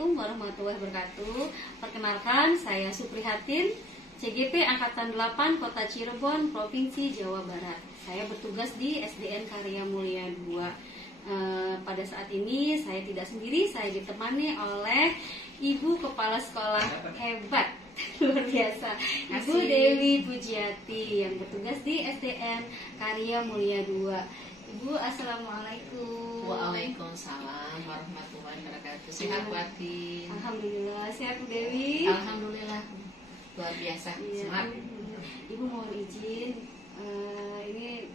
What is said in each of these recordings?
Assalamualaikum warahmatullahi wabarakatuh. Perkenalkan, saya Suprihatin, CGP Angkatan 8 Kota Cirebon, Provinsi Jawa Barat. Saya bertugas di SDN Karya Mulia 2. Pada saat ini saya tidak sendiri, saya ditemani oleh Ibu Kepala Sekolah hebat, luar biasa, Ibu Dewi Pujiati yang bertugas di SDN Karya Mulia 2. Ibu, Assalamualaikum. Waalaikumsalam warahmatullahi wabarakatuh. Sehat Bu Atin? Alhamdulillah, sehat Bu Dewi. Alhamdulillah, luar biasa. Iya, Semangat. Ibu mohon izin, ini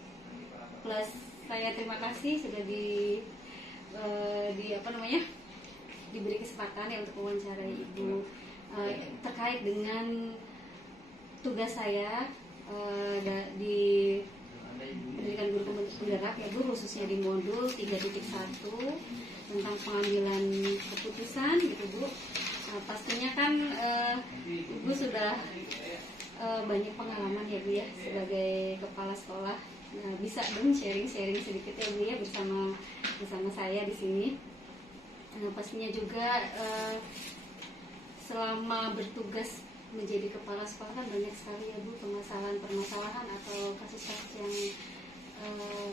plus saya terima kasih sudah diberi kesempatan ya untuk wawancarai Ibu terkait dengan tugas saya di pendidikan guru penggerak ya Bu, khususnya di modul 3.1 tentang pengambilan keputusan gitu Bu. Pastinya kan Ibu sudah banyak pengalaman ya Bu ya sebagai kepala sekolah. Nah, bisa dong sharing sedikit ya Bu ya bersama saya di sini. Pastinya juga selama bertugas menjadi kepala sekolah kan banyak sekali ya Bu permasalahan atau kasus-kasus yang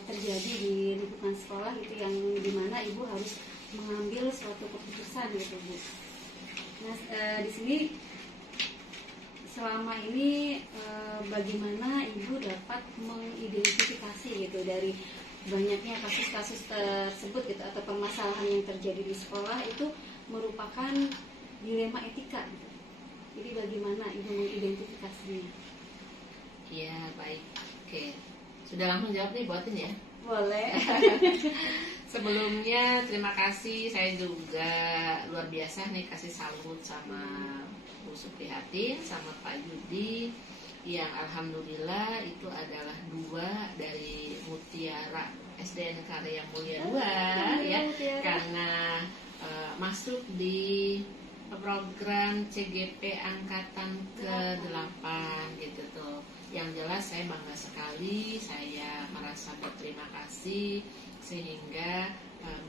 terjadi di lingkungan sekolah gitu, yang dimana Ibu harus mengambil suatu keputusan gitu Bu. Nah, di sini selama ini bagaimana Ibu dapat mengidentifikasi gitu dari banyaknya kasus-kasus tersebut gitu, atau permasalahan yang terjadi di sekolah itu merupakan dilema etika gitu. Jadi bagaimana Ibu mengidentifikasinya? Iya, baik. Oke. Sudah langsung jawab nih Bu Atin ya? Boleh. Sebelumnya terima kasih, saya juga luar biasa nih kasih salut sama Bu Suprihatin sama Pak Yudi yang alhamdulillah itu adalah 2 dari Mutiara SDN Karya Mulia 2 ya, karena masuk di program CGP Angkatan ke-8 gitu tuh. Yang jelas saya bangga sekali, saya merasa berterima kasih sehingga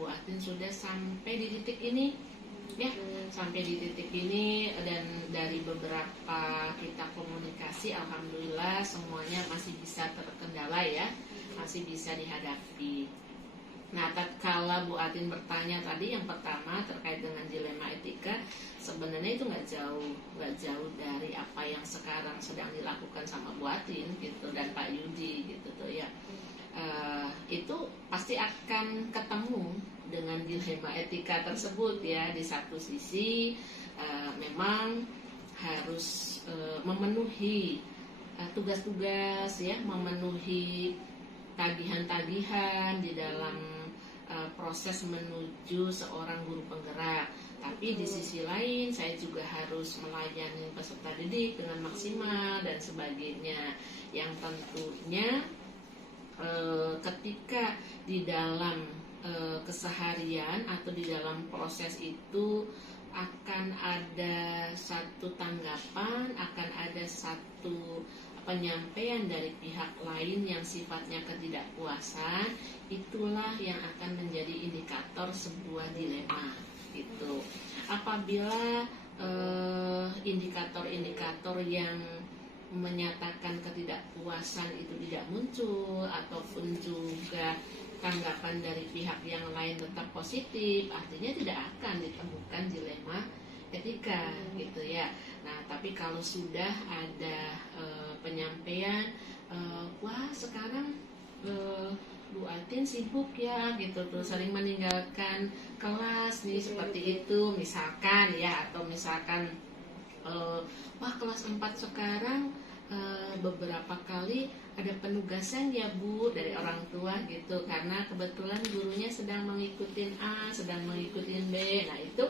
Bu Atin sudah sampai di titik ini ya, sampai di titik ini, dan dari beberapa kita komunikasi alhamdulillah semuanya masih bisa terkendala ya, masih bisa dihadapi. Nah, tatkala Bu Atin bertanya tadi yang pertama terkait dengan dilema etika, sebenarnya itu nggak jauh dari apa yang sekarang sedang dilakukan sama Bu Atin gitu dan Pak Yudi gitu tuh ya. Itu pasti akan ketemu dengan dilema etika tersebut ya. Di satu sisi memang harus memenuhi tugas-tugas ya, memenuhi tagihan-tagihan di dalam proses menuju seorang guru penggerak. Tapi di sisi lain saya juga harus melayani peserta didik dengan maksimal dan sebagainya, yang tentunya ketika di dalam keseharian atau di dalam proses itu akan ada satu tanggapan, akan ada satu penyampaian dari pihak lain yang sifatnya ketidakpuasan, itulah yang akan menjadi indikator sebuah dilema gitu. Apabila indikator-indikator yang menyatakan ketidakpuasan itu tidak muncul, ataupun juga tanggapan dari pihak yang lain tetap positif, artinya tidak akan ditemukan dilema etika gitu ya. Nah, tapi kalau sudah ada penyampaian, wah sekarang Bu Atin sibuk ya gitu tuh, sering meninggalkan kelas nih seperti itu misalkan ya, atau misalkan wah kelas 4 sekarang beberapa kali ada penugasan ya Bu dari orang tua gitu, karena kebetulan gurunya sedang mengikuti A, sedang mengikuti B. Nah itu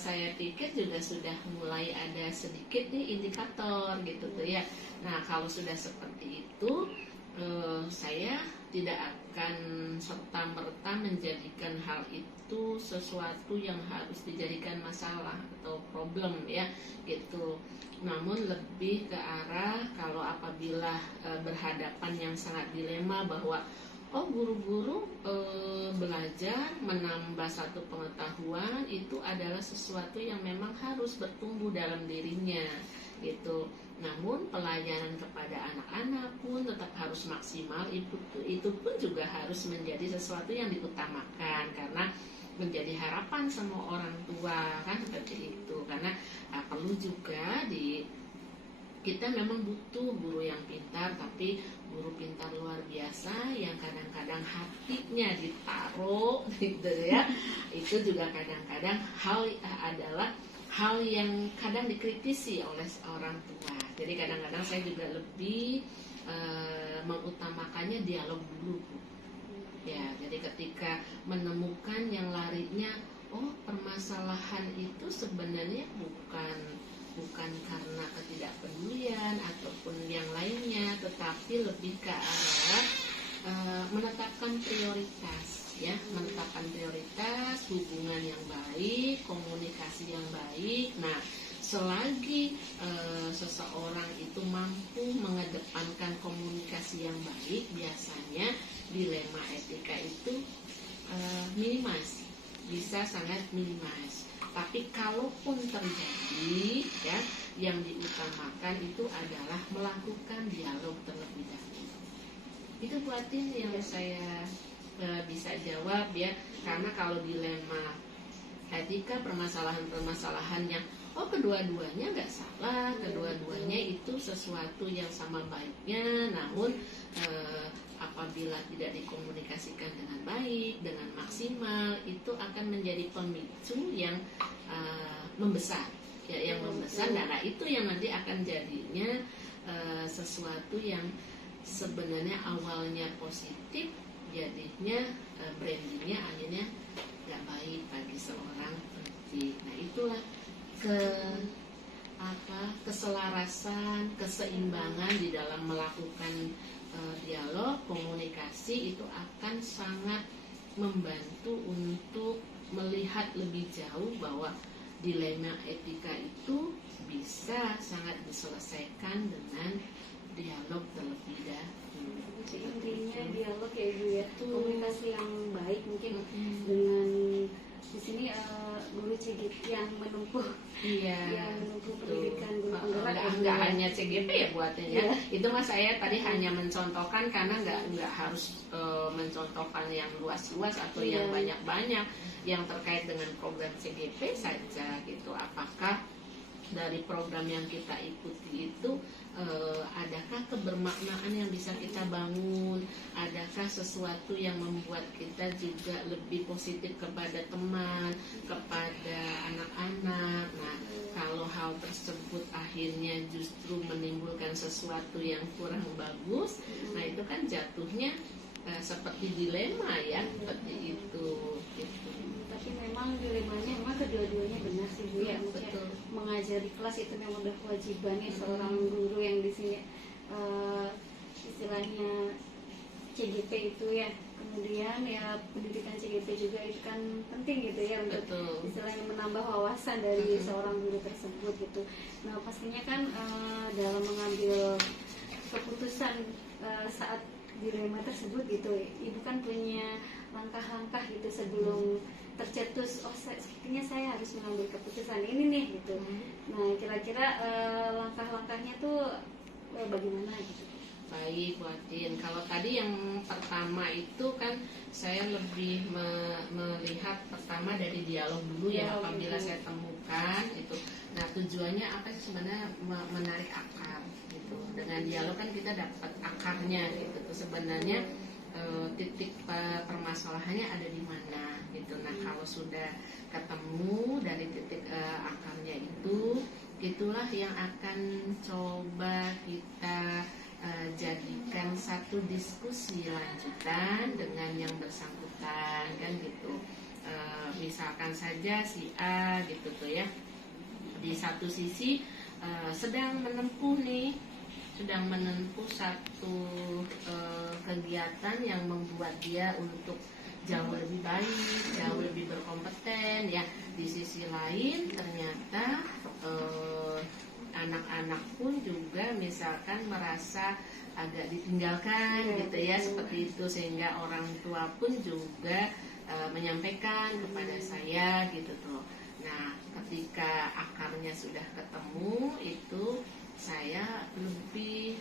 saya pikir juga sudah mulai ada sedikit nih indikator gitu tuh ya. Nah kalau sudah seperti itu, saya tidak akan serta-merta menjadikan hal itu sesuatu yang harus dijadikan masalah atau problem ya gitu. Namun lebih ke arah kalau apabila berhadapan yang sangat dilema bahwa Oh, guru-guru belajar menambah satu pengetahuan itu adalah sesuatu yang memang harus bertumbuh dalam dirinya gitu. Namun pelayanan kepada anak-anak pun tetap harus maksimal, itu pun juga harus menjadi sesuatu yang diutamakan karena menjadi harapan semua orang tua kan seperti itu. Karena perlu juga kita memang butuh guru yang pintar, tapi guru pintar luar biasa yang kadang-kadang hatinya ditaruh gitu ya. Itu juga kadang-kadang adalah hal yang kadang dikritisi oleh orang tua. Jadi kadang-kadang saya juga lebih mengutamakannya dialog dulu, Bu. Ya, jadi ketika menemukan yang larinya, oh permasalahan itu sebenarnya bukan karena ketidakpedulian ataupun yang lainnya, tetapi lebih ke arah menetapkan prioritas, ya, menetapkan prioritas, hubungan yang baik, komunikasi yang baik. Nah, selagi seseorang itu mampu mengedepankan komunikasi yang baik, biasanya dilema etika itu minimas, bisa sangat minimas. Tapi kalaupun terjadi, ya, yang diutamakan itu adalah melakukan dialog terlebih dahulu. Itu buatin yang saya bisa jawab, ya. Karena kalau dilema etika, permasalahan-permasalahan yang kedua-duanya nggak salah, kedua-duanya itu sesuatu yang sama baiknya, namun apabila tidak dikomunikasikan dengan baik, dengan maksimal, itu akan menjadi pemicu yang membesar, ya, yang membesar. Nah, itu yang nanti akan jadinya sesuatu yang sebenarnya awalnya positif, jadinya brandingnya akhirnya nggak baik bagi seorang pendidik. Nah, itulah keselarasan, keseimbangan di dalam melakukan dialog, komunikasi itu akan sangat membantu untuk melihat lebih jauh bahwa dilema etika itu bisa sangat diselesaikan dengan dialog terlebih dahulu. Intinya dialog ya Ibu ya, komunikasi yang baik mungkin dengan di sini guru CGP yang menempuh pendidikan guru penggerak nggak hanya CGP ya buatnya ya. Itu mas saya tadi hanya mencontohkan karena nggak harus mencontohkan yang luas-luas atau yang banyak-banyak, yang terkait dengan program CGP saja gitu. Apakah dari program yang kita ikuti itu adakah kebermaknaan yang bisa kita bangun, adakah sesuatu yang membuat kita juga lebih positif kepada teman, kepada anak-anak. Nah, kalau hal tersebut akhirnya justru menimbulkan sesuatu yang kurang bagus, nah itu kan jatuhnya seperti dilema ya, seperti itu gitu. Tapi memang dilemanya memang kedua-duanya benar sih Bu ya, Betul. Mengajar di kelas itu memang udah kewajibannya seorang guru yang di sini istilahnya CGP itu ya. Kemudian ya pendidikan CGP juga itu kan penting gitu ya untuk istilahnya menambah wawasan dari seorang guru tersebut gitu. Nah, pastinya kan dalam mengambil keputusan saat dilema tersebut gitu, Ibu kan punya langkah-langkah gitu sebelum tercetus, sepertinya saya harus mengambil keputusan ini nih gitu. Nah, kira-kira langkah-langkahnya tuh bagaimana gitu? Baik, buatin. Kalau tadi yang pertama itu kan saya lebih melihat pertama dari dialog dulu ya, apabila saya temukan itu. Nah, tujuannya apa sih sebenarnya? Menarik akar gitu. Dengan dialog kan kita dapat akarnya gitu. Sebenarnya titik permasalahannya ada di mana gitu. Nah, kalau sudah ketemu dari titik akarnya itu, itulah yang akan coba kita jadikan satu diskusi lanjutan dengan yang bersangkutan kan gitu. Misalkan saja si A gitu tuh ya, di satu sisi sedang menempuh satu kegiatan yang membuat dia untuk jauh lebih baik, jauh lebih berkompeten ya. Di sisi lain ternyata anak-anak pun juga misalkan merasa agak ditinggalkan gitu ya, seperti itu, sehingga orang tua pun juga menyampaikan kepada saya gitu tuh. Nah, ketika akarnya sudah ketemu itu saya lebih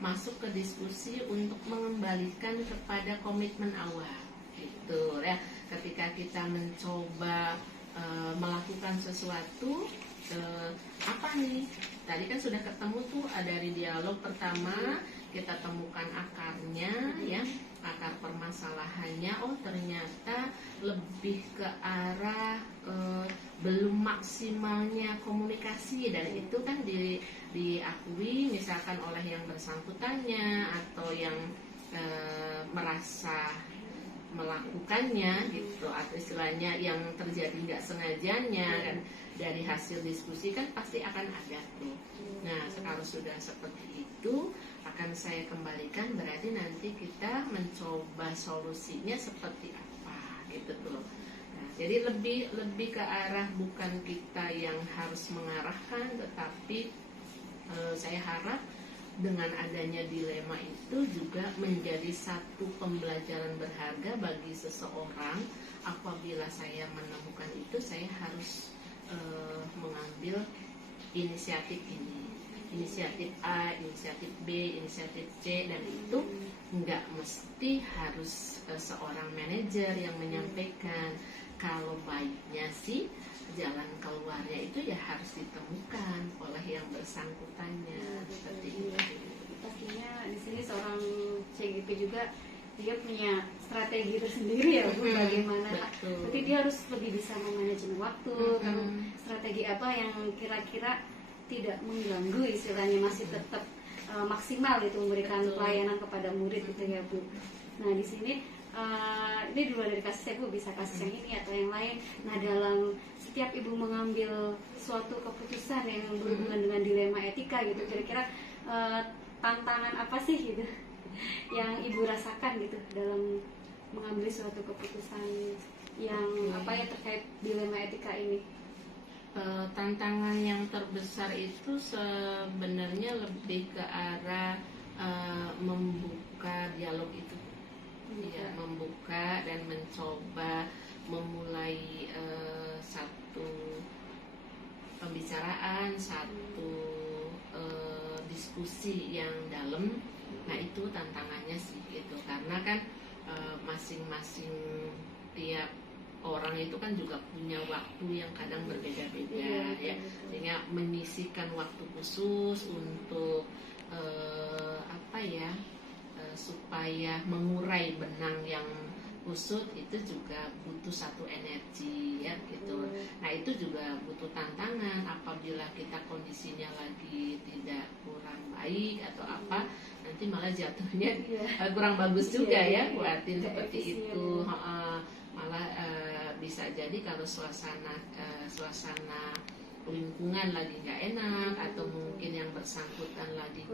masuk ke diskusi untuk mengembalikan kepada komitmen awal gitu ya. Ketika kita mencoba melakukan sesuatu, apa nih, tadi kan sudah ketemu tuh dari dialog pertama, kita temukan akarnya ya, akar permasalahannya. Oh ternyata lebih ke arah belum maksimalnya komunikasi, dan itu kan diakui misalkan oleh yang bersangkutannya atau yang merasa melakukannya gitu, atau istilahnya yang terjadi nggak sengajanya kan. Dari hasil diskusi kan pasti akan ada tuh. Nah kalau sudah seperti itu akan saya kembalikan, berarti nanti kita mencoba solusinya seperti apa gitu tuh. Nah, jadi lebih ke arah bukan kita yang harus mengarahkan, tetapi saya harap dengan adanya dilema itu juga menjadi satu pembelajaran berharga bagi seseorang. Apabila saya menemukan itu, saya harus mengambil inisiatif ini, inisiatif A, inisiatif B, inisiatif C, dan itu nggak mesti harus seorang manajer yang menyampaikan. Kalau baiknya sih jalan keluarnya itu ya harus ditemukan oleh yang bersangkutannya, seperti itu. Pastinya di sini seorang CGP juga dia punya strategi tersendiri ya Bu, bagaimana. Berarti dia harus lebih bisa memanajemen waktu, strategi apa yang kira-kira tidak mengganggu, istilahnya masih tetap maksimal itu memberikan pelayanan kepada murid gitu ya Bu. Nah di sini ini dulu dari kasus saya Bu, bisa kasus yang ini atau yang lain. Nah dalam setiap ibu mengambil suatu keputusan yang berhubungan dengan dilema etika gitu, kira-kira tantangan apa sih gitu yang ibu rasakan gitu dalam mengambil suatu keputusan yang apa ya terkait dilema etika ini? Tantangan yang terbesar itu sebenarnya lebih ke arah membuka dialog itu, ya, membuka dan mencoba memulai satu pembicaraan, satu diskusi yang dalam. Nah itu tantangannya sih gitu, karena kan masing-masing tiap orang itu kan juga punya waktu yang kadang berbeda-beda ya, sehingga menyisihkan waktu khusus untuk supaya mengurai benang yang kusut itu juga butuh satu energi ya gitu. Nah itu juga butuh tantangan. Apabila kita kondisinya lagi tidak kurang baik atau apa, nanti malah jatuhnya kurang bagus juga ya buatin seperti itu. Malah bisa jadi kalau suasana lingkungan lagi nggak enak, atau mungkin yang bersangkutan lagi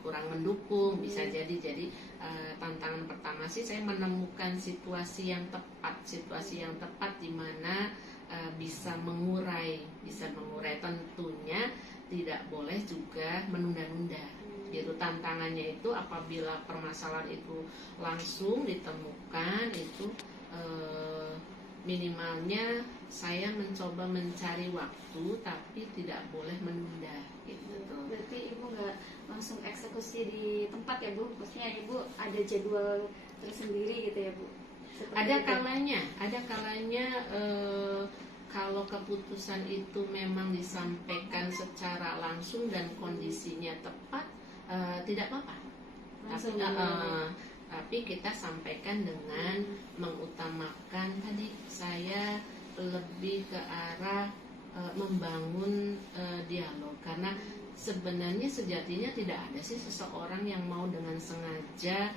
kurang mendukung, bisa jadi tantangan pertama sih saya menemukan situasi yang tepat di mana bisa mengurai tentunya tidak boleh juga menunda-nunda gitu. Tantangannya itu apabila permasalahan itu langsung ditemukan itu minimalnya saya mencoba mencari waktu tapi tidak boleh menunda gitu. Berarti ibu nggak langsung eksekusi di tempat ya Bu? Maksudnya ibu ada jadwal tersendiri gitu ya Bu? Ada kalanya kalau keputusan itu memang disampaikan secara langsung dan kondisinya tepat, tidak apa-apa. Tapi kita sampaikan dengan mengutamakan tadi, saya lebih ke arah membangun dialog, karena sebenarnya sejatinya tidak ada sih seseorang yang mau dengan sengaja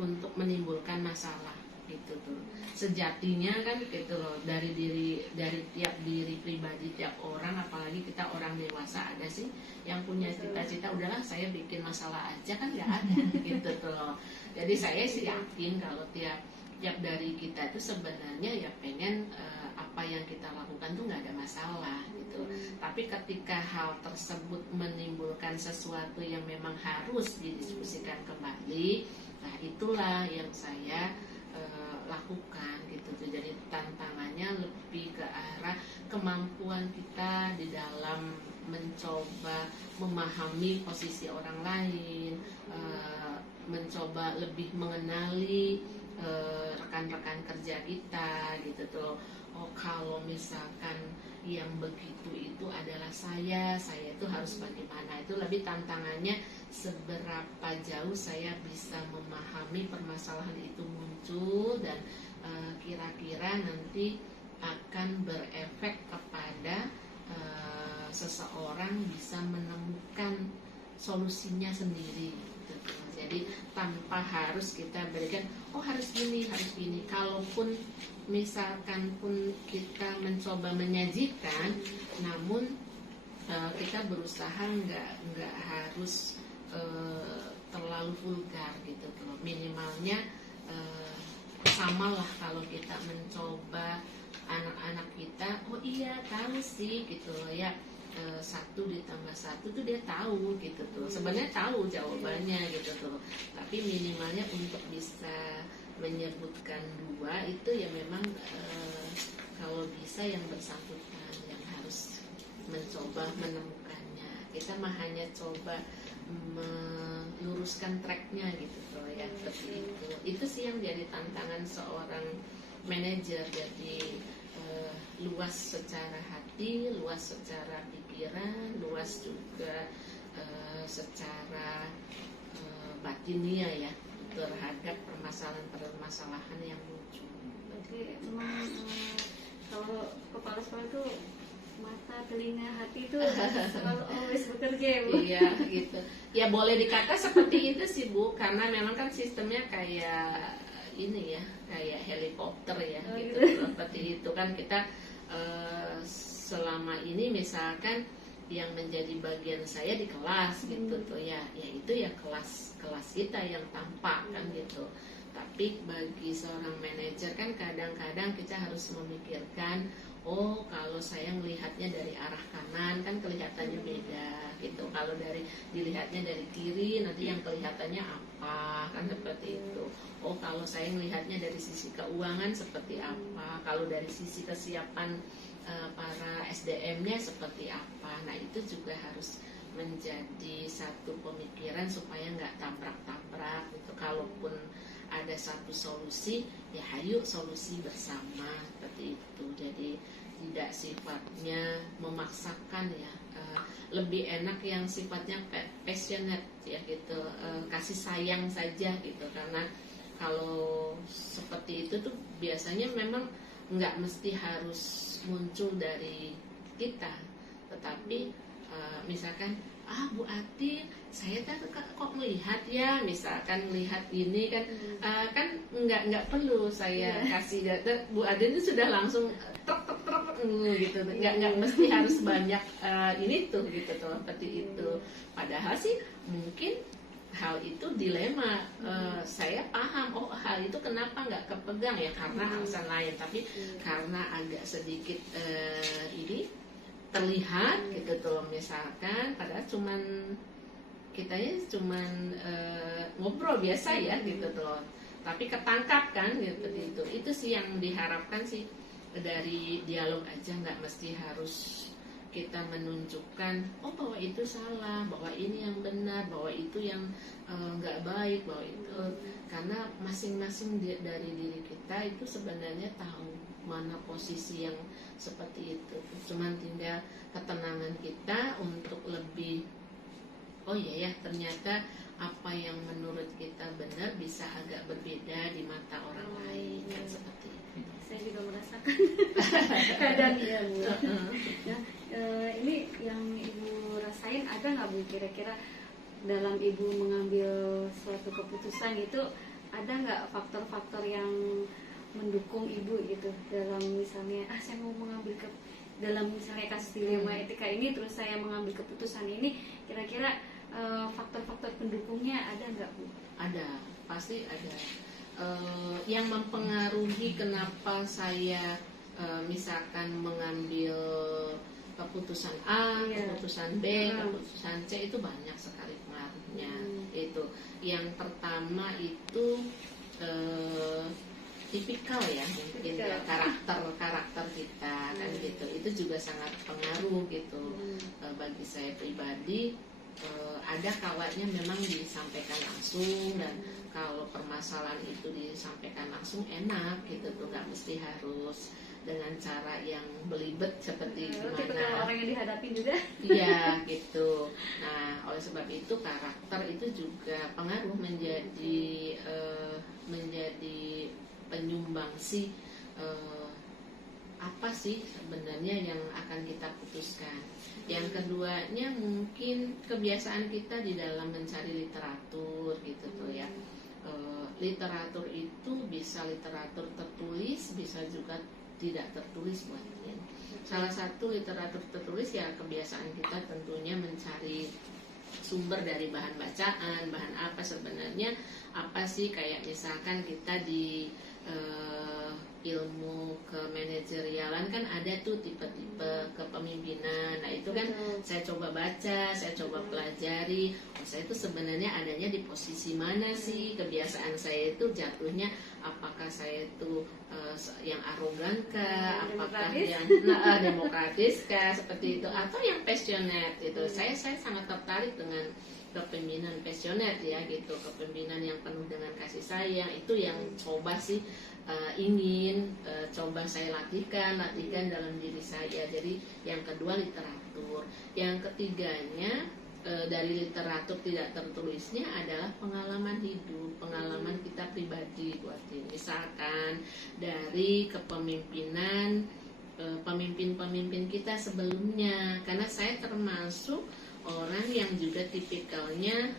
untuk menimbulkan masalah gitu tuh. Sejatinya kan gitu loh, dari tiap diri pribadi tiap orang, apalagi kita orang dewasa, ada sih yang punya cita-cita udahlah saya bikin masalah aja, kan nggak ada gitu tuh. Jadi saya sih yakin kalau tiap dari kita itu sebenarnya ya pengen apa yang kita lakukan tuh nggak ada masalah gitu. Tapi ketika hal tersebut menimbulkan sesuatu yang memang harus didiskusikan kembali, nah itulah yang saya lakukan gitu. Jadi tantangannya lebih ke arah kemampuan kita di dalam mencoba memahami posisi orang lain, mencoba lebih mengenali rekan-rekan kerja kita gitu tuh. Oh, kalau misalkan yang begitu itu adalah saya itu harus bagaimana. Itu lebih tantangannya seberapa jauh saya bisa memahami permasalahan itu muncul dan kira-kira nanti akan berefek kepada seseorang bisa menemukan solusinya sendiri gitu. Jadi tanpa harus kita berikan harus gini. Kalaupun misalkan pun kita mencoba menyajikan, namun kita berusaha nggak harus terlalu vulgar gitu. Minimalnya samalah kalau kita mencoba anak-anak kita, oh iya tahu sih gitu ya. 1 ditambah 1 tuh dia tahu gitu tuh. Sebenarnya tahu jawabannya gitu tuh. Tapi minimalnya untuk bisa menyebutkan 2 itu ya memang kalau bisa yang bersangkutan yang harus mencoba menemukannya. Kita mah hanya coba meluruskan tracknya gitu tuh ya, seperti itu. Itu sih yang jadi tantangan seorang manajer. Jadi luas secara hati, luas secara pikiran, luas juga secara batinia ya terhadap permasalahan yang muncul. Jadi memang kalau kepala sekolah itu mata, telinga, hati itu selalu always bekerja ya Bu. Iya gitu. Ya boleh dikata seperti itu sih Bu, karena memang kan sistemnya kayak ini ya, kayak helikopter ya gitu. Seperti itu kan kita selama ini misalkan yang menjadi bagian saya di kelas gitu tuh ya itu ya kelas kita yang tampak kan gitu. Tapi bagi seorang manajer kan kadang-kadang kita harus memikirkan, oh kalau saya melihatnya dari arah kanan kan kelihatannya beda gitu. Kalau dilihatnya dari kiri nanti yang kelihatannya apa kan seperti itu. Oh kalau saya melihatnya dari sisi keuangan seperti apa. Kalau dari sisi kesiapan para SDM-nya seperti apa. Nah itu juga harus menjadi satu pemikiran supaya nggak tabrak-tabrak gitu. Kalaupun ada satu solusi, ya ayo solusi bersama seperti itu. Jadi tidak sifatnya memaksakan ya. Lebih enak yang sifatnya passionate ya gitu, kasih sayang saja gitu. Karena kalau seperti itu tuh biasanya memang nggak mesti harus muncul dari kita, tetapi misalkan Bu Ati saya kok melihat ya, misalkan melihat ini kan kan nggak perlu saya kasih data, Bu Ati itu sudah langsung truk gitu, nggak mesti harus banyak ini tuh gitu tuh seperti itu. Padahal sih mungkin hal itu dilema, saya paham hal itu kenapa nggak kepegang ya karena alasan lain, tapi karena agak sedikit ini terlihat gitu tuh misalkan padahal kitanya cuman ngobrol biasa ya gitu tuh, tapi ketangkap kan gitu. Itu sih yang diharapkan sih dari dialog aja, nggak mesti harus kita menunjukkan bahwa itu salah, bahwa ini yang benar, bahwa itu yang nggak baik, bahwa itu, karena masing-masing dari diri kita itu sebenarnya tahu mana posisi yang seperti itu. Cuman tinggal ketenangan kita untuk lebih iya ya ternyata apa yang menurut kita benar bisa agak berbeda di mata orang lain kan seperti itu. Saya juga merasakan kadang ya Bu. Ini yang Ibu rasain ada nggak Bu kira-kira dalam Ibu mengambil suatu keputusan itu ada nggak faktor-faktor yang mendukung Ibu gitu dalam misalnya saya mau mengambil dalam misalnya kasus dilema etika ini terus saya mengambil keputusan ini, kira-kira faktor-faktor pendukungnya ada nggak Bu? Ada, pasti ada. Yang mempengaruhi kenapa saya misalkan mengambil keputusan A, keputusan B, keputusan C, itu banyak sekali pengaruhnya. Itu yang pertama itu tipikal ya, mungkin ya, karakter kita kan gitu. Itu juga sangat pengaruh gitu. Bagi saya pribadi, ada kalanya memang disampaikan langsung, dan kalau permasalahan itu disampaikan langsung enak gitu tuh, nggak mesti harus dengan cara yang belibet seperti gimana orang yang dihadapi juga. Iya gitu. Nah, oleh sebab itu karakter itu juga pengaruh menjadi penyumbangsi apa sih sebenarnya yang akan kita putuskan. Yang keduanya mungkin kebiasaan kita di dalam mencari literatur gitu tuh ya. Literatur itu bisa literatur tertulis, bisa juga tidak tertulis buatnya. Salah satu literatur tertulis ya kebiasaan kita tentunya mencari sumber dari bahan bacaan, bahan apa sebenarnya, apa sih, kayak misalkan kita di ilmu kemanajerialan kan ada tuh tipe-tipe kepemimpinan. Nah itu kan saya coba baca, saya coba pelajari, saya itu sebenarnya adanya di posisi mana sih, kebiasaan saya itu jatuhnya apakah saya itu yang arogan kah, apakah yang demokratis kah, seperti itu, atau yang passionate itu. Saya sangat tertarik dengan kepemimpinan passionate ya gitu, kepemimpinan yang penuh dengan kasih sayang. Itu yang coba sih ingin coba saya latihkan dalam diri saya. Jadi yang kedua literatur, yang ketiganya dari literatur tidak tertulisnya adalah pengalaman hidup, pengalaman kita pribadi buat ini. Misalkan dari kepemimpinan pemimpin-pemimpin kita sebelumnya, karena saya termasuk orang yang juga tipikalnya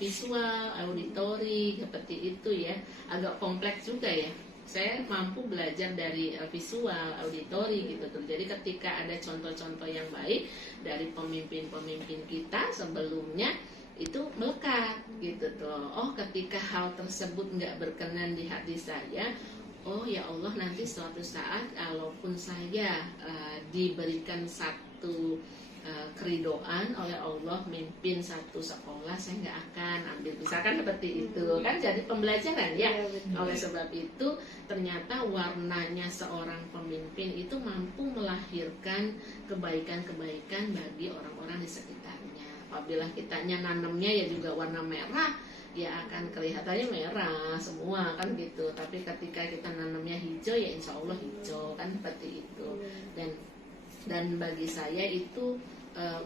visual, auditori, seperti itu ya, agak kompleks juga ya. Saya mampu belajar dari visual, auditori gitu tuh. Jadi ketika ada contoh-contoh yang baik dari pemimpin-pemimpin kita sebelumnya, itu melekat gitu tuh. Oh, ketika hal tersebut nggak berkenan di hati saya, oh ya Allah, nanti suatu saat kalaupun saya diberikan satu keridoan oleh Allah mimpin satu sekolah, saya nggak akan ambil, misalkan seperti itu kan, jadi pembelajaran ya. Oleh sebab itu ternyata warnanya seorang pemimpin itu mampu melahirkan kebaikan-kebaikan bagi orang-orang di sekitarnya. Apabila kitanya nanamnya ya juga warna merah, ya akan kelihatannya merah semua kan gitu. Tapi ketika kita nanamnya hijau, ya insya Allah hijau kan, seperti itu. Dan bagi saya itu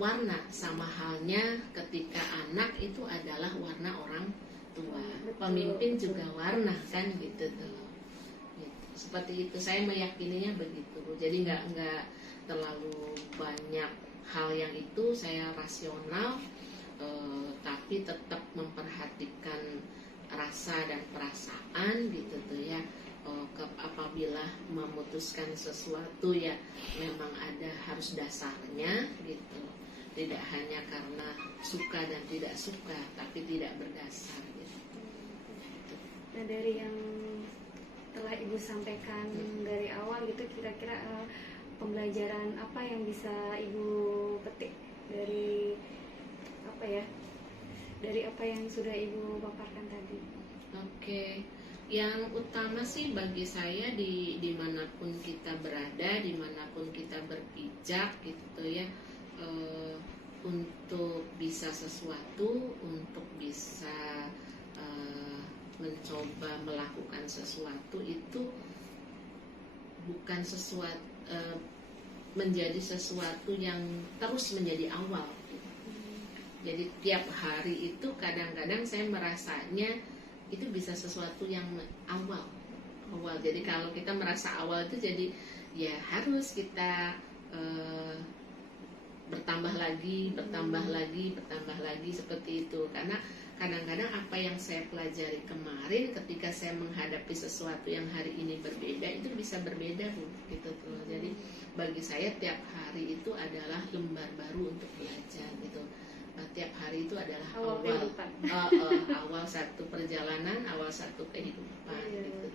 warna sama halnya ketika anak itu adalah warna orang tua, pemimpin juga warna kan gitu tuh. Gitu. Seperti itu saya meyakininya begitu. Jadi nggak terlalu banyak hal yang itu saya rasional, tapi tetap memperhatikan rasa dan perasaan gitu tuh ya. Apabila memutuskan sesuatu ya memang ada harus dasarnya gitu, tidak hanya karena suka dan tidak suka, tapi tidak berdasar gitu. Nah, dari yang telah Ibu sampaikan dari awal gitu, kira-kira pembelajaran apa yang bisa Ibu petik dari apa ya, dari apa yang sudah Ibu paparkan tadi? Oke. Yang utama sih bagi saya dimanapun kita berada, dimanapun kita berpijak gitu ya, untuk bisa sesuatu, untuk bisa mencoba melakukan sesuatu itu bukan sesuatu menjadi sesuatu yang terus menjadi awal gitu. Jadi tiap hari itu kadang-kadang saya merasanya itu bisa sesuatu yang awal. Jadi kalau kita merasa awal itu jadi ya harus kita bertambah lagi seperti itu. Karena kadang-kadang apa yang saya pelajari kemarin ketika saya menghadapi sesuatu yang hari ini berbeda, itu bisa berbeda gitu tuh. Jadi bagi saya tiap hari itu adalah lembar baru untuk belajar gitu. Tiap hari itu adalah awal satu perjalanan, awal satu kehidupan gitu.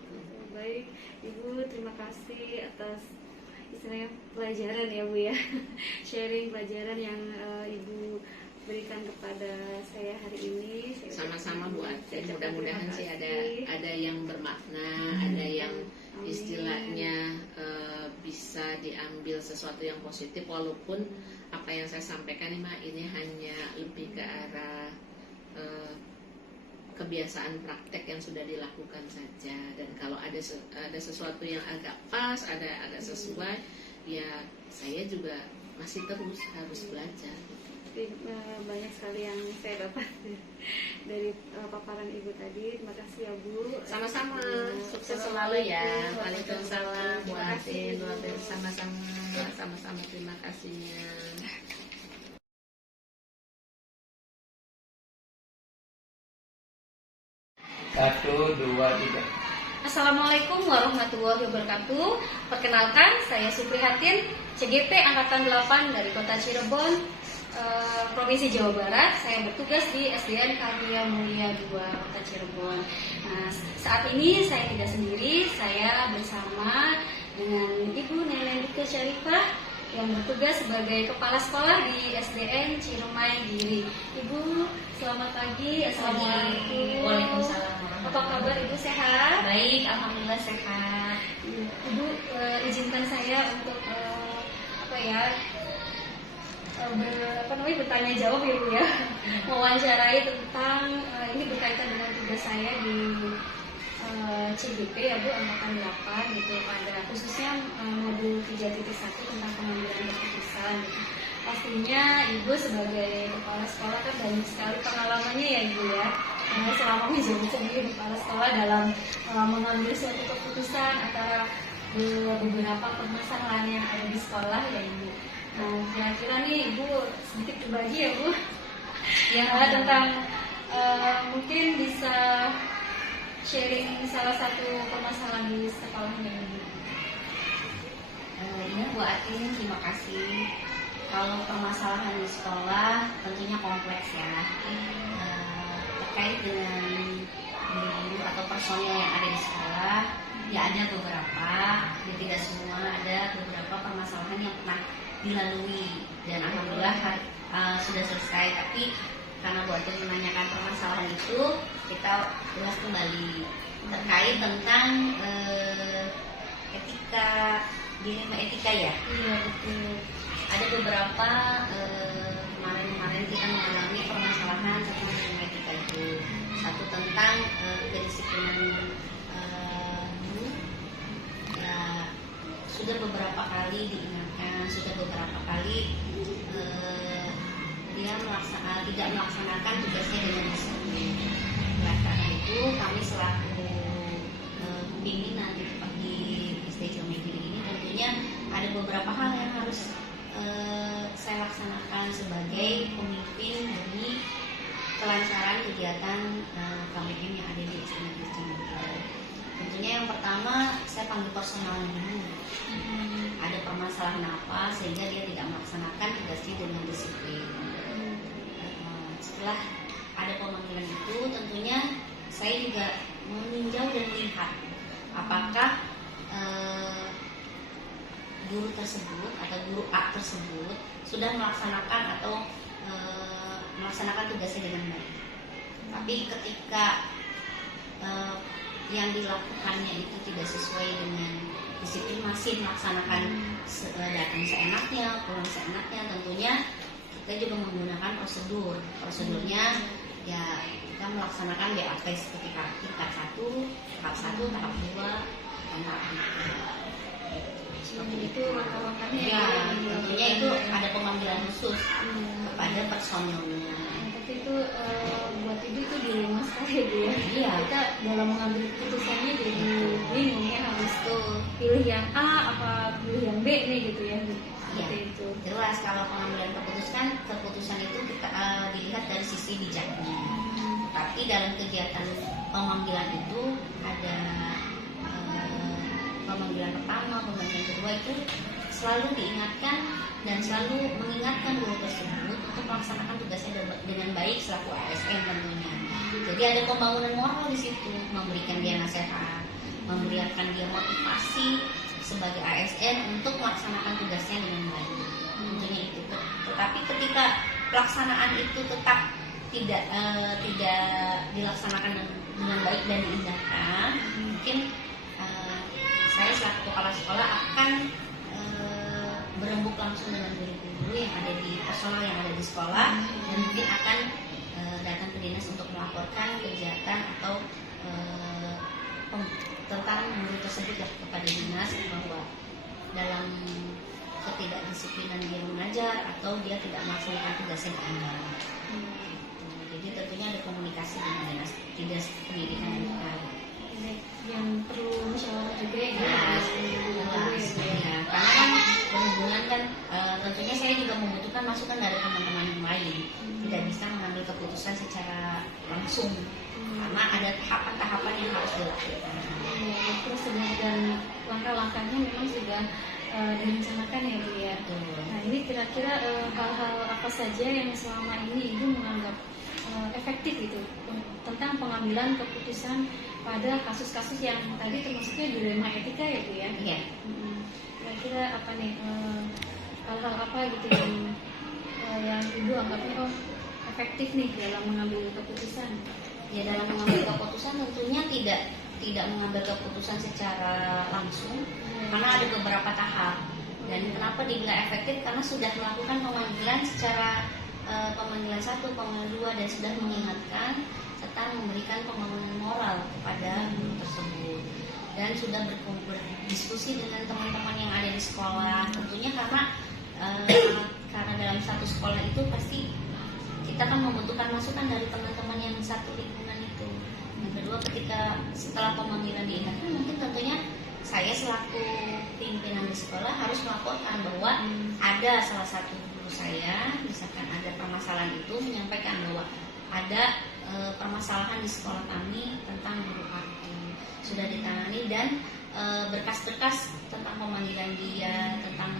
Baik, Ibu, terima kasih atas istilahnya pelajaran ya Bu ya, sharing pelajaran yang Ibu berikan kepada saya hari ini. Sama-sama Bu Atin, mudah-mudahan sih ada yang bermakna, ada yang istilahnya bisa diambil sesuatu yang positif, walaupun apa yang saya sampaikan ini hanya lebih ke arah kebiasaan praktek yang sudah dilakukan saja. Dan kalau ada sesuatu yang agak pas, agak sesuai, ya saya juga masih terus harus belajar. Banyak sekali yang saya dapat dari paparan Ibu tadi. Terima kasih ya Bu. Sama-sama, sukses selalu ya. Waalaikumsalam Bu Atin, sama-sama terima kasihnya. 1, 2, 3. Assalamualaikum warahmatullahi wabarakatuh. Perkenalkan, saya Suprihatin, CGP Angkatan 8 dari Kota Cirebon, Provinsi Jawa Barat. Saya bertugas di SDN Karya Mulia 2 Kota Cirebon. Nah, saat ini saya tidak sendiri, saya bersama dengan Ibu Nenendike Syarifah yang bertugas sebagai kepala sekolah di SDN Ciremai Giri. Ibu, selamat pagi. Assalamualaikum. Waalaikumsalam. Apa kabar Ibu, sehat? Baik, alhamdulillah sehat. Ibu, izinkan saya untuk bertanya jawab ya Bu ya, mewawancarai tentang ini berkaitan dengan tugas saya di CGP ya Bu, Angkatan 8 gitu, pada khususnya modul 3.1 tentang pengambilan keputusan gitu. Pastinya Ibu sebagai kepala sekolah kan banyak sekali pengalamannya ya Ibu ya, selama menjadi sebagai kepala sekolah dalam mengambil suatu keputusan antara beberapa permasalahan yang ada di sekolah ya Ibu. Nah, kira-kira nih Ibu sedikit berbagi ya Bu ya tentang mungkin bisa sharing salah satu permasalahan di sekolahnya Ibu. Iya Bu Atin, terima kasih. Kalau permasalahan di sekolah tentunya kompleks ya, terkait dengan guru atau personil yang ada di sekolah. Ya ada beberapa, ya tidak semua, ada beberapa permasalahan yang pernah dilalui dan alhamdulillah sudah selesai. Tapi karena Bu Atin menanyakan permasalahan itu, kita ulas kembali terkait tentang etika, dilema etika ya. Iya betul. Ada beberapa kemarin kita mengalami permasalahan tentang dilema etika itu. Satu tentang kedisiplinan guru, ya sudah beberapa kali diingatkan, sudah beberapa kali dia tidak melaksanakan tugasnya dengan disiplin. Oleh karena itu kami selaku pimpinan di SD Cilmai ini tentunya ada beberapa hal yang harus saya laksanakan sebagai pemimpin dari kelancaran kegiatan KBM yang ada di SD Cilmai. Tentunya yang pertama saya panggil personalnya dulu. Ada permasalahan apa sehingga dia tidak melaksanakan tugasnya dengan disiplin. Setelah ada pemanggilan itu, tentunya saya juga meninjau dan melihat apakah guru tersebut atau guru A tersebut sudah melaksanakan atau melaksanakan tugasnya dengan baik. Tapi ketika yang dilakukannya itu tidak sesuai dengan disiplin, masih melaksanakan datang seenaknya, pulang seenaknya, tentunya kita juga menggunakan prosedurnya ya kita melaksanakan BAP seperti tingkat 1, tahap 1, tahap 2, tahap 3. Seperti itu langkah-langkahnya ya, tentunya itu ada pemanggilan khusus kepada personilnya. Tapi itu buat Ibu itu dilema sekali Bu ya. Iya. Kita dalam mengambil keputusannya jadi bingung ya, harus tuh pilih yang A apa pilih yang B nih gitu ya. Seperti itu. Jelas kalau pengambilan keputusan itu kita dilihat dari sisi bijaknya. Tapi dalam kegiatan pemanggilan itu ada pemanggilan pertama, pemanggilan kedua itu selalu diingatkan dan selalu mengingatkan guru tersebut untuk melaksanakan tugasnya dengan baik selaku ASN tentunya. Jadi ada pembangunan moral di situ, memberikan dia nasihat, memberikan dia motivasi sebagai ASN untuk melaksanakan tugasnya dengan baik. Tentunya itu. Tetapi ketika pelaksanaan itu tetap tidak dilaksanakan dengan baik dan diindahkan, mungkin saya selaku kepala sekolah akan berembuk langsung dengan guru-guru yang ada di personal yang ada di sekolah, dan mungkin akan datang ke dinas untuk melaporkan kejahatan atau tentang guru tersebut kepada dinas bahwa dalam ketidakdisiplinan dia mengajar atau dia tidak melaksanakan tugasnya dengan baik. Jadi tentunya ada komunikasi dengan dinas pendidikan yang terkait. Yang perlu musyawarah juga ya. Ya, karena kan berhubungan kan tentunya saya juga membutuhkan masukan dari teman-teman yang lain. Tidak bisa mengambil keputusan secara langsung karena ada tahapan-tahapan yang harus dilakukan. Terus dan langkah-langkahnya memang sudah direncanakan ya Bu ya. Nah ini kira-kira hal-hal apa saja yang selama ini Ibu menganggap efektif gitu tentang pengambilan keputusan pada kasus-kasus yang tadi termasuknya dilema etika ya Bu ya. Iya. Kira-kira apa nih hal-hal apa gitu yang Ibu anggapnya efektif nih dalam mengambil keputusan? Ya, dalam mengambil keputusan tentunya tidak mengambil keputusan secara langsung karena ada beberapa tahap. Dan kenapa dibilang efektif? Karena sudah melakukan pemanggilan secara pemanggilan 1, pemanggilan 2 dan sudah mengingatkan serta memberikan pembangunan moral kepada guru tersebut dan sudah berdiskusi dengan teman-teman yang ada di sekolah. Tentunya karena dalam satu sekolah itu pasti kita kan membutuhkan masukan dari teman-teman yang satu lingkungan itu. Yang kedua, ketika setelah pemanggilan diindahkan, mungkin tentunya saya selaku pimpinan di sekolah harus melaporkan bahwa ada salah satu guru saya, misalkan ada permasalahan itu, menyampaikan bahwa ada permasalahan di sekolah kami tentang guru aku sudah ditangani dan berkas-berkas tentang pemanggilan dia, tentang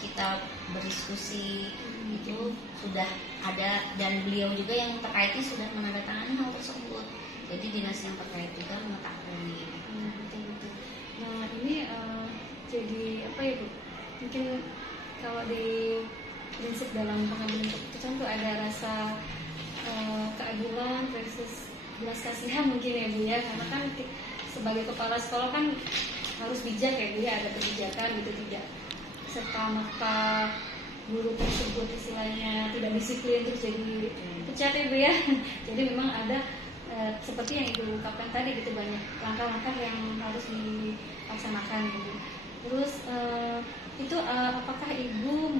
kita berdiskusi itu sudah ada dan beliau juga yang terkaitnya sudah menandatangani hal tersebut. Jadi dinas yang terkait juga mengetahui. Betul-betul. Nah ini jadi apa ya Bu? Mungkin kalau di prinsip dalam pengambilan keputusan tuh ada rasa keadilan versus belas kasihan mungkin ya Bu ya, karena kan sebagai kepala sekolah kan harus bijak ya Bu ya, ada kebijakan gitu, tidak serta-merta guru tersebut istilahnya tidak disiplin terus jadi pecat ya Bu ya. Jadi memang ada seperti yang Ibu ungkapkan tadi gitu, banyak langkah-langkah yang harus dilaksanakan gitu. Terus itu apakah Ibu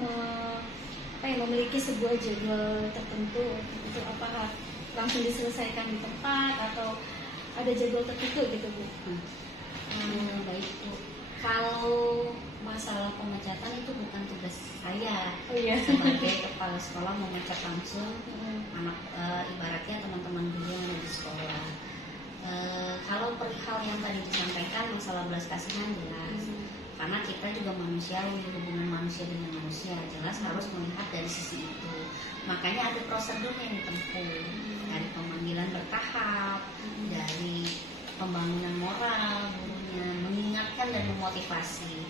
memiliki sebuah jadwal tertentu untuk apakah langsung diselesaikan di tempat atau ada jadwal tertentu gitu Bu? Baik Bu, kalau masalah pemecatan itu bukan tugas saya sebagai kepala sekolah memecat langsung anak ibaratnya teman-teman guru yang ada di sekolah. Kalau perihal yang tadi disampaikan masalah belas kasihan jelas, karena kita juga manusiawi, hubungan manusia dengan manusia jelas harus melihat dari sisi itu. Makanya ada prosedur yang ditempuh dari pemanggilan bertahap, dari pembangunan moral gurunya, mengingatkan dan memotivasi.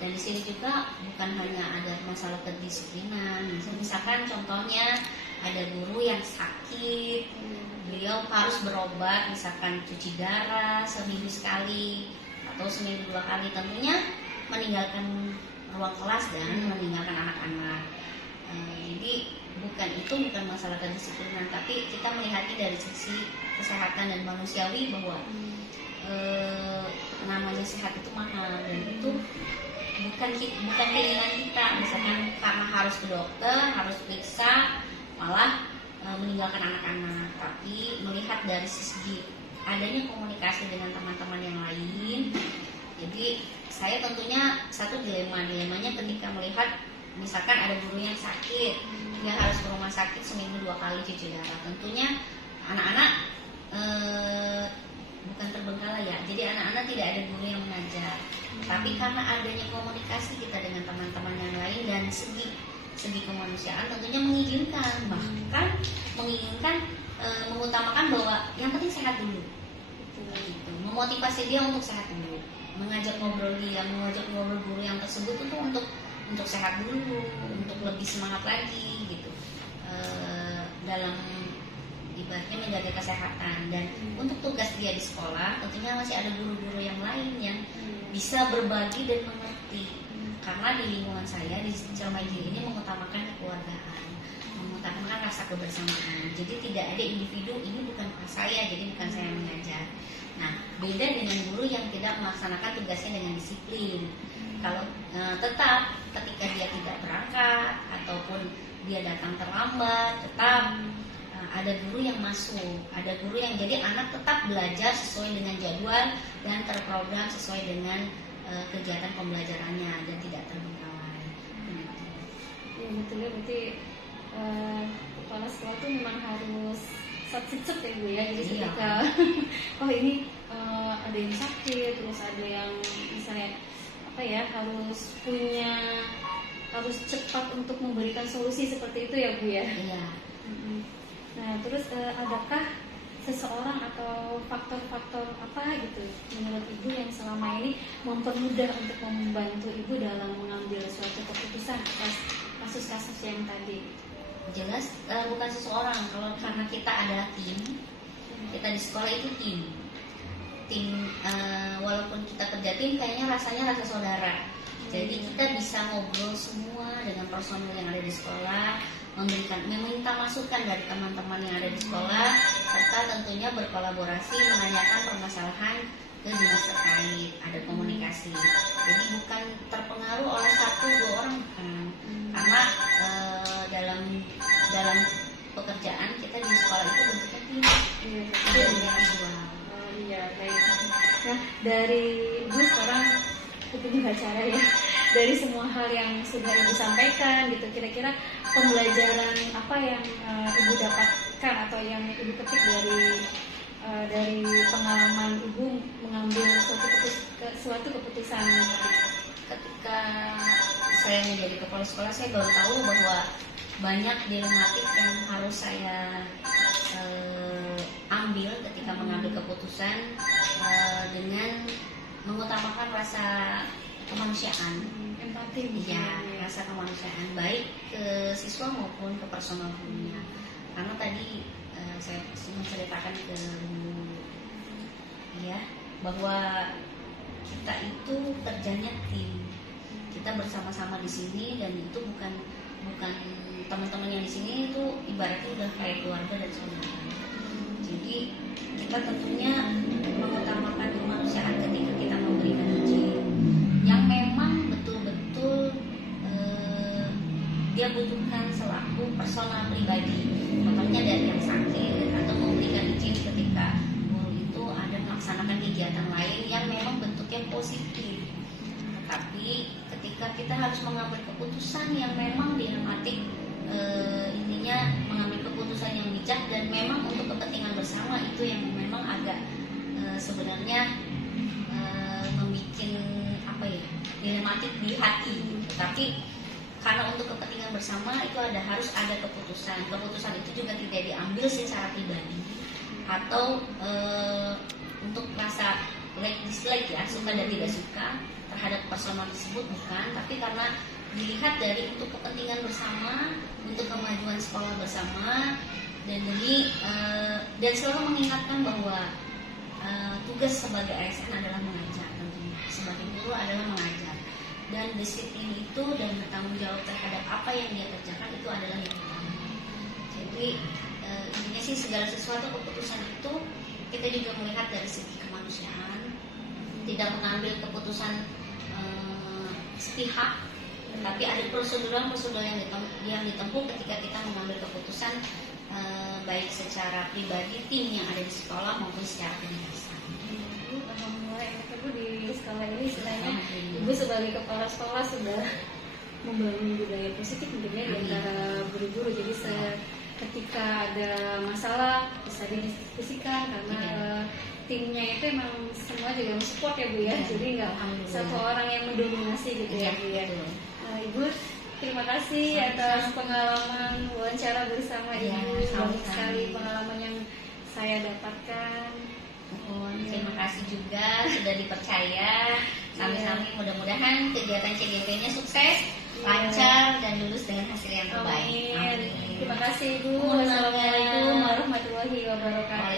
Dan di sini juga bukan hanya ada masalah kedisiplinan. Misalkan contohnya ada guru yang sakit, beliau harus berobat, misalkan cuci darah seminggu sekali atau seminggu 2 kali, tentunya meninggalkan ruang kelas dan meninggalkan anak-anak. Jadi bukan masalah kedisiplinan, tapi kita melihatnya dari sisi kesehatan dan manusiawi bahwa namanya sehat itu mahal dan itu bukan keinginan kita, misalkan karena harus ke dokter, harus periksa, malah meninggalkan anak-anak. Tapi melihat dari sisi adanya komunikasi dengan teman-teman yang lain. Jadi saya tentunya satu dilemanya ketika melihat misalkan ada guru yang sakit, dia harus ke rumah sakit seminggu 2 kali cuci darah. Tentunya anak-anak bukan terbengkalai ya. Jadi anak-anak tidak ada guru yang mengajar. Tapi karena adanya komunikasi kita dengan teman-teman yang lain dan segi kemanusiaan tentunya mengizinkan, bahkan menginginkan mengutamakan bahwa yang penting sehat dulu. Gitu. Memotivasi dia untuk sehat dulu, mengajak ngobrol guru yang tersebut itu untuk sehat dulu, untuk lebih semangat lagi gitu, dalam ibaratnya menjaga kesehatan. Dan untuk tugas dia di sekolah tentunya masih ada guru-guru yang lain yang bisa berbagi dan mengerti, karena di lingkungan saya di Cilmaji ini mengutamakan kekeluargaan, mengutamakan rasa kebersamaan. Jadi tidak ada individu, ini bukan saya, jadi bukan saya mengajar. Nah, beda dengan guru yang tidak melaksanakan tugasnya dengan disiplin. Kalau tetap ketika dia tidak berangkat ataupun dia datang terlambat, tetap ada guru yang masuk, ada guru yang jadi anak tetap belajar sesuai dengan jadwal dan terprogram sesuai dengan kegiatan pembelajarannya dan tidak terbengkalai. Ya betul ya, berarti kepala sekolah itu memang harus sat-sit ya Bu ya. Jadi ketika oh ini ada yang sakit, terus ada yang misalnya apa ya, harus cepat untuk memberikan solusi seperti itu ya Bu ya. Iya. Nah terus adakah seseorang atau faktor-faktor apa gitu menurut Ibu yang selama ini mempermudah untuk membantu Ibu dalam mengambil suatu keputusan atas kasus-kasus yang tadi? Jelas bukan seseorang, kalau karena kita adalah tim, kita di sekolah itu tim walaupun kita kerja tim kayaknya rasanya rasa saudara. Jadi kita bisa ngobrol semua dengan personil yang ada di sekolah, meminta masukan dari teman-teman yang ada di sekolah, serta tentunya berkolaborasi menanyakan permasalahan ke dinas terkait, ada komunikasi. Jadi bukan terpengaruh oleh 1-2 orang, bukan. Karena dalam pekerjaan kita di sekolah itu bentuknya tim, ada individual. Iya, baik. Nah, dari Ibu sekarang kepengen acara ya, dari semua hal yang sudah Ibu sampaikan gitu, kira-kira pembelajaran apa yang Ibu dapatkan atau yang Ibu petik dari pengalaman Ibu mengambil suatu keputusan? Ketika saya menjadi kepala sekolah, saya baru tahu bahwa banyak dilematik yang harus saya ambil ketika mengambil keputusan dengan mengutamakan rasa kemanusiaan, empati, ya, rasa kemanusiaan baik ke siswa maupun ke personal gurunya. Karena tadi saya menceritakan ke Bu, ya, bahwa kita itu kerjanya tim, kita bersama-sama di sini, dan itu bukan teman-teman yang di sini itu ibaratnya udah kayak keluarga dan saudara. Jadi kita tentunya mengutamakan kemanusiaan ketika kita memberikan izin yang memang betul-betul dia butuhkan selaku personal pribadi, contohnya dari yang sakit atau memberikan izin ketika guru itu ada melaksanakan kegiatan lain yang memang bentuknya positif. Tetapi ketika kita harus mengambil keputusan yang memang dilematik, intinya mengambil keputusan yang bijak dan memang untuk kepentingan bersama, itu yang memang agak sebenarnya membuat apa ya, dilematik di hati. Tapi karena untuk kepentingan bersama itu harus ada keputusan itu juga tidak diambil secara pribadi atau untuk rasa dislike ya, suka dan tidak suka terhadap personal tersebut, bukan, tapi karena dilihat dari untuk kepentingan bersama, untuk kemajuan sekolah bersama, dan demi dan selalu mengingatkan bahwa tugas sebagai ASN adalah mengajar, tentunya sebagai guru adalah mengajar, dan disiplin itu dan bertanggung jawab terhadap apa yang dia kerjakan itu adalah yang utama. Jadi intinya sih segala sesuatu keputusan itu kita juga melihat dari segi kemanusiaan, tidak mengambil keputusan sepihak, tetapi ada prosedur yang ditempuh ketika kita mengambil keputusan baik secara pribadi, tim yang ada di sekolah maupun secara kedinasan. Alhamdulillah, Ibu di sekolah ini istilahnya Ibu sebagai kepala sekolah sudah membangun budaya positif mungkin ya di antara guru-guru. Jadi ketika ada masalah bisa didiskusikan karena timnya itu emang semua juga support ya Bu ya. Jadi nggak satu orang yang mendominasi gitu ya Bu ya. Ibu terima kasih atas pengalaman wawancara bersama Ibu. Banyak sekali pengalaman yang saya dapatkan. Terima kasih juga sudah dipercaya. Sami-sami mudah-mudahan kegiatan CGP-nya sukses, lancar, dan lulus dengan hasil yang terbaik. Amin. Terima kasih Ibu. Mohon maaf. Wassalamualaikum warahmatullahi wabarakatuh.